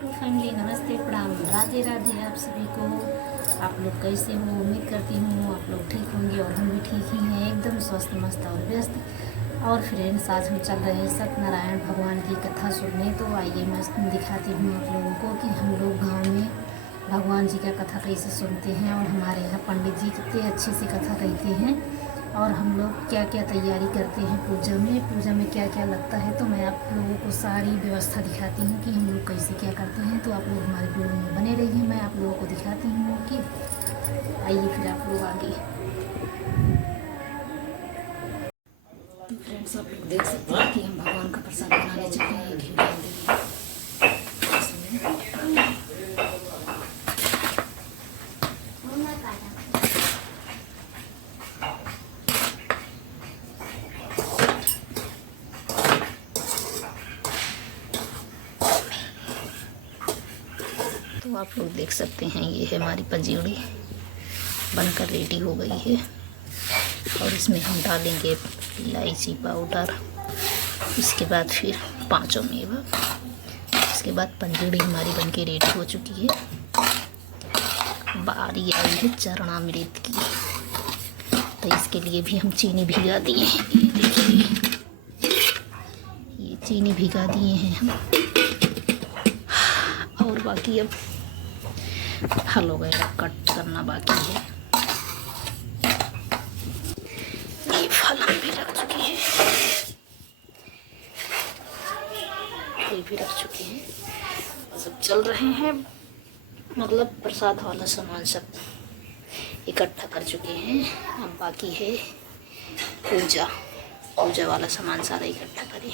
To family. नमस्ते, प्रणाम, राधे राधे आप सभी को। आप लोग कैसे हो? उम्मीद करती हूँ आप लोग ठीक होंगे और हम भी ठीक ही हैं, एकदम स्वस्थ मस्त और व्यस्त। और फ्रेंड्स, आज हम चल रहे हैं सत्यनारायण भगवान की कथा सुनने। तो आइए मैं दिखाती हूँ आप लोगों को कि हम लोग गाँव में भगवान जी का कथा कैसे सुनते हैं और हमारे यहाँ पंडित जी कितने अच्छे से कथा कहते हैं और हम लोग क्या क्या तैयारी करते हैं पूजा में क्या क्या लगता है। तो मैं आप लोगों को सारी व्यवस्था दिखाती हूँ कि हम लोग कैसे क्या करते हैं। तो आप लोग हमारे वीडियो में बने रहिए, मैं आप लोगों को दिखाती हूँ कि आइए फिर आप लोग आगे। तो फ्रेंड्स, आप लोग देख सकते हैं कि हम भगवान का प्रसाद बनाने चलते हैं। घी डाल देंगे तो आप लोग देख सकते हैं ये है हमारी पंजीड़ी बनकर रेडी हो गई है। और इसमें हम डालेंगे इलायची पाउडर, इसके बाद फिर पाँचों मेवा। इसके बाद पंजीड़ी हमारी बनके रेडी हो चुकी है। बारी आई है चरणामृत की, तो इसके लिए भी हम चीनी भिगा दिए हैं। ये देखिए, ये चीनी भिगा दिए हैं हम। और बाकी अब फल वगैरह कट करना बाकी है। ये फल हम भी रख चुके हैं, ये भी रख चुके हैं। सब चल रहे हैं, मतलब प्रसाद वाला सामान सब इकट्ठा कर चुके हैं। अब बाकी है पूजा वाला सामान सारा इकट्ठा करें।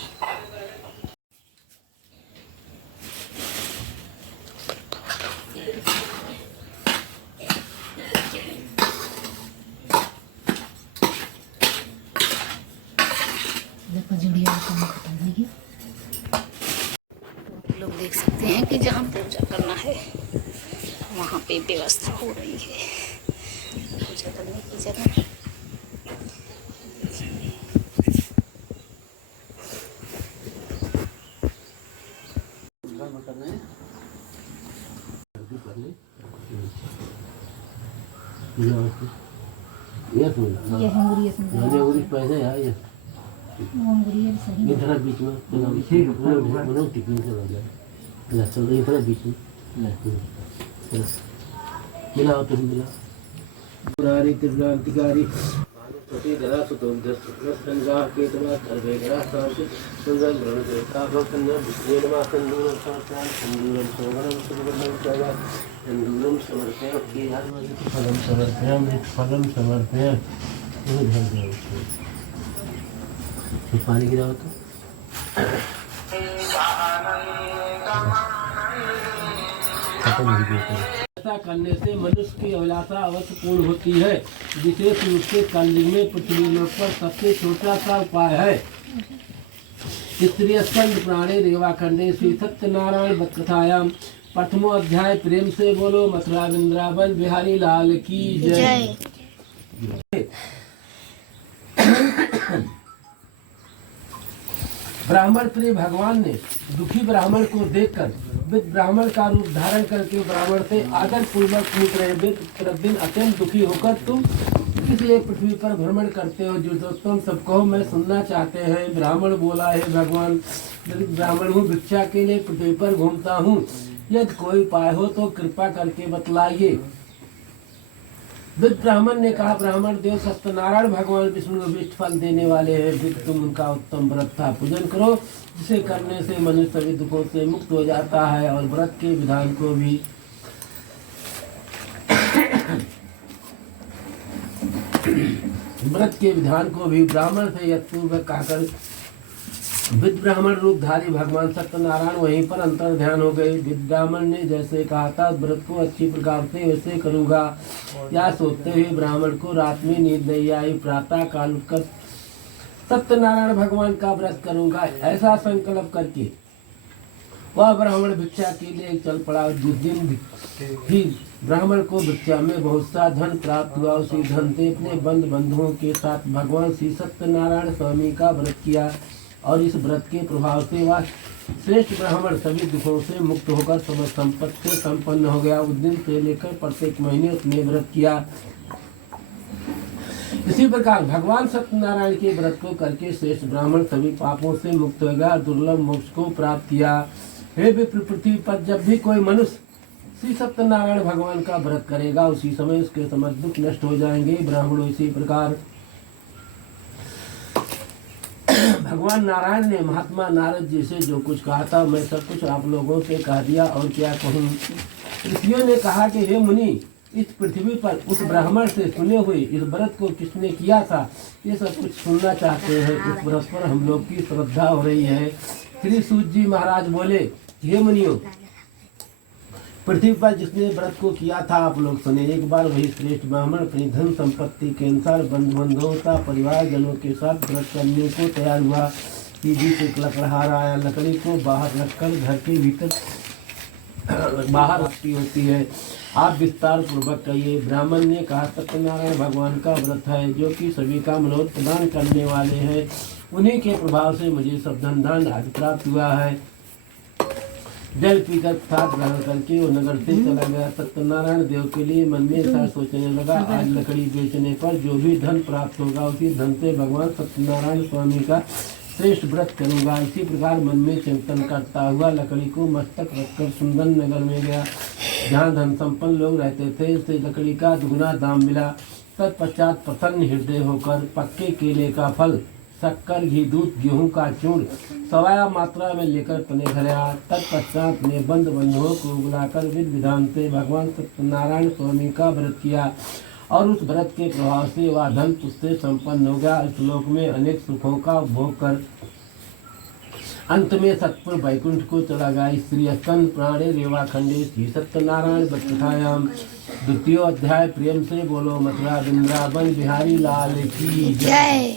लोग देख सकते हैं कि जहाँ पूजा करना है वहाँ पे व्यवस्था हो रही है पूजा करने की जगह। ये पैसे है ये इधर बीच में मनो टिफिन चला जाए चल इधर बीच में मिला तो मिला पुरारी त्रिभुवनाधिकारी छोटी जरा सुतों दस गंगा के तबा सर्वे गरा साथ सुंदर ग्रहण देवता भक्तन विष्णु नमः संदूरम सोवरम सुवर्णम चला संदूरम समर्पय की हर फलम समर्पय वो धर दे तो पानी गिरा तो ऐसा करने से मनुष्य की अभिलाषा अवश्य पूर्ण होती है। विशेष रूप से कलयुग में पृथ्वी लोक पर सबसे छोटा सा उपाय है। तृतीय स्कंद पुराणे रेवाखंडे श्री सत्यनारायण व्रत कथायाम प्रथमो अध्याय। प्रेम से बोलो मथुरा वृंदावन बिहारी लाल की जय। ब्राह्मण प्रिय भगवान ने दुखी ब्राह्मण को देखकर विद ब्राह्मण का रूप धारण करके ब्राह्मण से आदर पूर्वक पूछ रहे, विद प्रतिदिन अत्यंत दुखी होकर तुम इसलिए पृथ्वी पर भ्रमण करते हो जो तुम सब कहो मैं सुनना चाहते हैं। ब्राह्मण बोला, है भगवान, ब्राह्मण हूँ, भिक्षा के लिए पृथ्वी पर घूमता हूँ, यदि कोई उपाय हो तो कृपा करके बतलाइए। विद ब्राह्मण ने कहा, ब्राह्मण देव सत्यनारायण भगवान विष्णु को इष्ट फल देने वाले हैं। विद तुम उनका उत्तम व्रत का पूजन करो, जिसे करने से मनुष्य सभी दुखों से मुक्त हो जाता है। और व्रत के विधान को भी ब्राह्मण से यथपूर्वक कहकर विद ब्राह्मण रूपधारी भगवान सत्यनारायण वहीं पर अंतर ध्यान हो गए। विद ब्राह्मण ने जैसे कहा था व्रत को अच्छी प्रकार से वैसे करूँगा। या सोचते हुए ब्राह्मण को रात में नींद नहीं आई। प्रातः काल उठकर सत्यनारायण भगवान का व्रत करूँगा ऐसा संकल्प करके वह ब्राह्मण भिक्षा के लिए चल पड़ा। जिस दिन भी ब्राह्मण को भिक्षा में बहुत सा धन प्राप्त हुआ, उसी धन से अपने बंधुओं के साथ भगवान श्री सत्यनारायण स्वामी का व्रत किया। और इस व्रत के प्रभाव से वह श्रेष्ठ ब्राह्मण सभी दुखों से मुक्त होकर समस्त संपत्ति से संपन्न हो गया। उस दिन से लेकर प्रत्येक महीने उसने व्रत किया। इसी प्रकार भगवान सत्यनारायण के व्रत को करके श्रेष्ठ ब्राह्मण सभी पापों से मुक्त हो गया, दुर्लभ मोक्ष को प्राप्त किया। हे विप्र, पृथ्वी पर जब भी कोई मनुष्य श्री सत्यनारायण भगवान का व्रत करेगा उसी समय उसके समस्त दुख नष्ट हो जाएंगे। ब्राह्मणों, इसी प्रकार भगवान नारायण ने महात्मा नारद जी से जो कुछ कहा था मैं सब कुछ आप लोगों से कह दिया, और क्या कहूँ। ऋषियों ने कहा कि हे मुनि, इस पृथ्वी पर उस ब्राह्मण से सुने हुए इस व्रत को किसने किया था, ये सब कुछ सुनना चाहते हैं। उस व्रत पर हम लोग की श्रद्धा हो रही है। श्री सूत जी महाराज बोले, हे मुनियों, पृथ्वी पर जिसने व्रत को किया था आप लोग सुने। एक बार वही श्रेष्ठ ब्राह्मण अपनी धन संपत्ति के अनुसार बंधु बांधवों का परिवार जनों के साथ व्रत करने को तैयार हुआ। सीधी से लकड़हारा आया, लकड़ी को बाहर रखकर घर के भीतर बाहर रखी होती है। आप विस्तार पूर्वक कहिए। ब्राह्मण ने कहा, सत्यनारायण भगवान का व्रत है जो कि सभी का मनोरथ प्रदान करने वाले हैं। उन्हीं के प्रभाव से मुझे सब धन धान्य आदि प्राप्त हुआ है। जल पीकर प्रसाद ग्रहण करके वो नगर से चला गया। सत्यनारायण देव के लिए मन में ऐसा सोचने लगा, आज लकड़ी बेचने पर जो भी धन प्राप्त होगा उसी धन से भगवान सत्यनारायण स्वामी का श्रेष्ठ व्रत करूंगा। इसी प्रकार मन में चिंतन करता हुआ लकड़ी को मस्तक रखकर सुंदर नगर में गया, जहाँ धन संपन्न लोग रहते थे। इससे लकड़ी का दुगुना दाम मिला। तत्पश्चात प्रसन्न हृदय होकर पक्के केले का फल, शक्कर, घी, दूध, गेहूं का चूर्ण सवाया मात्रा में लेकर पने घर आया। तत्पश्चात ने बंद बंधुओं को बुलाकर विधि विधान से भगवान सत्यनारायण स्वामी का व्रत किया, और उस व्रत के प्रभाव से वह धन उससे संपन्न हो गया। इस लोक में अनेक सुखों का उपभोग कर अंत में सतपुर वैकुंठ को चला गया। श्री स्कंद पुराणे रेवाखंडे श्री सत्यनारायण कथायाम द्वितीय अध्याय। प्रेम से बोलो मथुरा वृंदावन बिहारी लाल की जय।